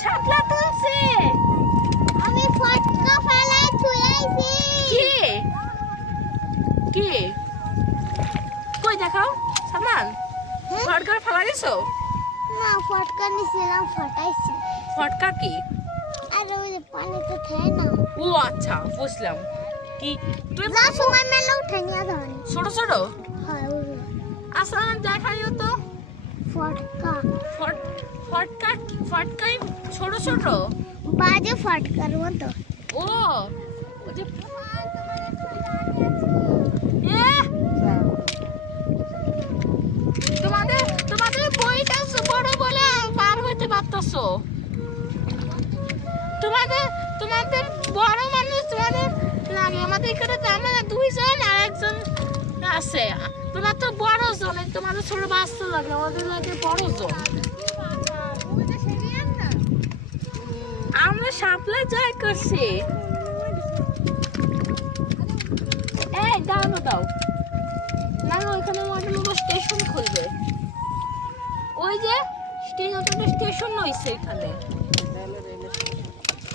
শাপলা তুলছে। আমি ফটকা ফেলাই ছুঁয়েছি। কে কে কই দেখাও সামান। ফটকা ফেলা দিছো? না, ফটকা নিছিলাম, ফাটাইছি। ফটকা কি? আর ওই যে পানিতে খায় না। ও আচ্ছা বুঝলাম। কি তুই যা সময় মেলে উঠে নিয়ে যান। ছোট ছোট হ্যাঁ, ওই আসলে দেখাইও তো। ফটকা ফটকা ফটকাই ছোট ছোট বাজে ফটকার মতো। ও ওই যে তোমাদের তোমাদের বইটা বড় বলে পার হইতে পারতাছো। তোমাদের তোমাদের বড় মানুষ তোমাদের লাগে। আমাদের এখানে তো আমরা দুইজন আর একজন আছে। তোমার তো বড় জন, তোমাদের ছোট বাচ্চা লাগে, আমাদের লাগে বড় জন। আমরা সাপ্লাই জয় করছি। এই দাঁড়ানো দাও না, ওইখানে মডেল স্টেশন খুলবে। ওই যে স্টেশন হয়েছে এখানে,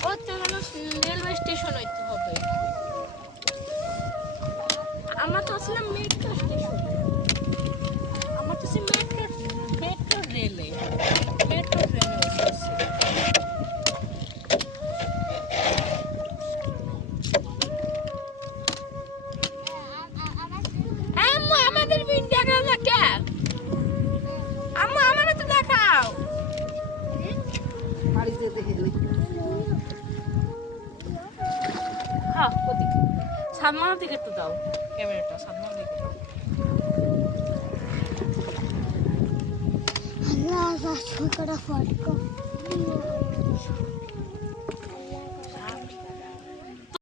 ও রেলওয়ে স্টেশন হইতে হবে। আমরা তো আসলে মেট্রো স্টেশন, আমরা তো মেট্রো রেলে আমাদের বিন দেখাও না কে? আম্মা আমারে তো দেখাও। হ্যাঁ ওদিকে সাদমার দিকে তো দাও ক্যামেরাটা, সাদমার দিকে দাও। আল্লাহ, ফটকা